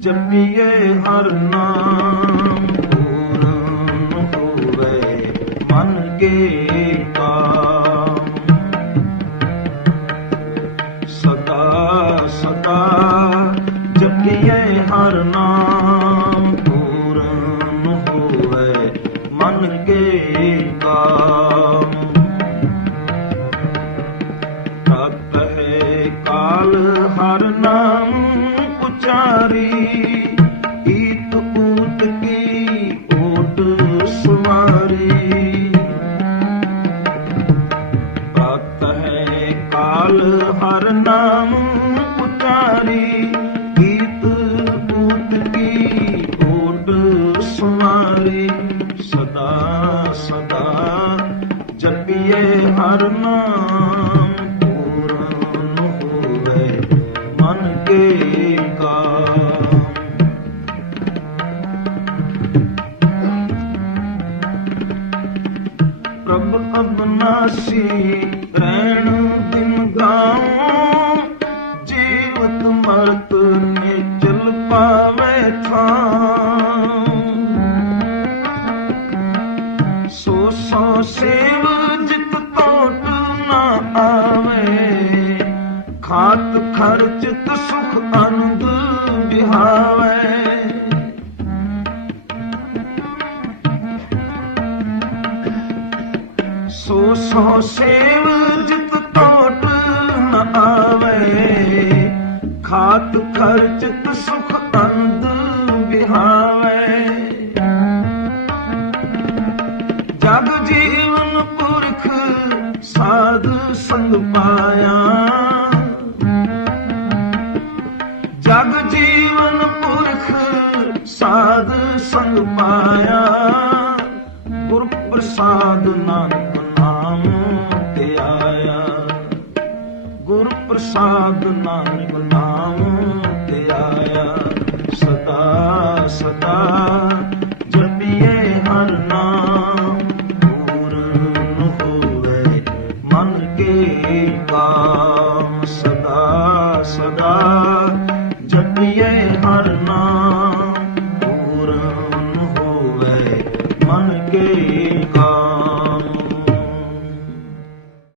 ਜਪੀਏ ਹਰ ਨਾਮ, ਪੂਰਨ ਹੋਵੇ ਮਨ ਕੇ ਕਾਮ। ਸਦਾ ਸਦਾ ਜਪੀਏ ਹਰ ਨਾਮ, ਪੂਰਨ ਹੋਵੇ ਮਨ ਕੇ ਕਾਮ। ਤਤ ਹੈ ਕਾਲ ਹਰਨ ਸਦਾ ਸਦਾ ਜਪੀਏ ਹਰ ਨਾਮ ਪ੍ਰਭ ਅਬਨਾਸੀ ਰਹਿਣ ਦਿਨ ਗਾਉ, ਜੀਵਤ ਮਰਤ ਨਿਚਲ ਪਾਵੇ ਥਾਂ। ਸੋ ਸੋ ਸੇਵ ਜਿਤ ਟੋਟ ਨਾ ਆਵੇ, ਖਾਤ ਖਰਚ ਸੁਖ ਸੋ ਸੇਵ ਜਿਤ ਟੋਟ ਨ ਆਵੇ। ਖਾਤ ਖਰਚਿਤ ਸੁਖ ਅੰਦ ਵਿਹਾਵੇ। ਜਗ ਜੀਵਨ ਪੁਰਖ ਸਾਧ ਸੰਗ ਪਾਇਆ। ਜਗ ਜੀਵਨ ਪੁਰਖ ਸਾਧ ਸੰਗ ਪਾਇਆ। ਗੁਰ ਪ੍ਰਸਾਦ ਨਾਨਕ ਪ੍ਰਸਾਦ ਨਾਨਕ ਨਾਮ ਤੇ ਆਇਆ। ਸਦਾ ਸਦਾ ਜਪੀਏ ਹਰ ਨਾਮ, ਪੂਰਨ ਹੋਵੇ ਮਨ ਕੇ ਕਾਮ। ਸਦਾ ਸਦਾ ਜਪੀਏ ਹਰ ਨਾਮ, ਪੂਰਨ ਹੋਵੇ ਮਨ ਕੇ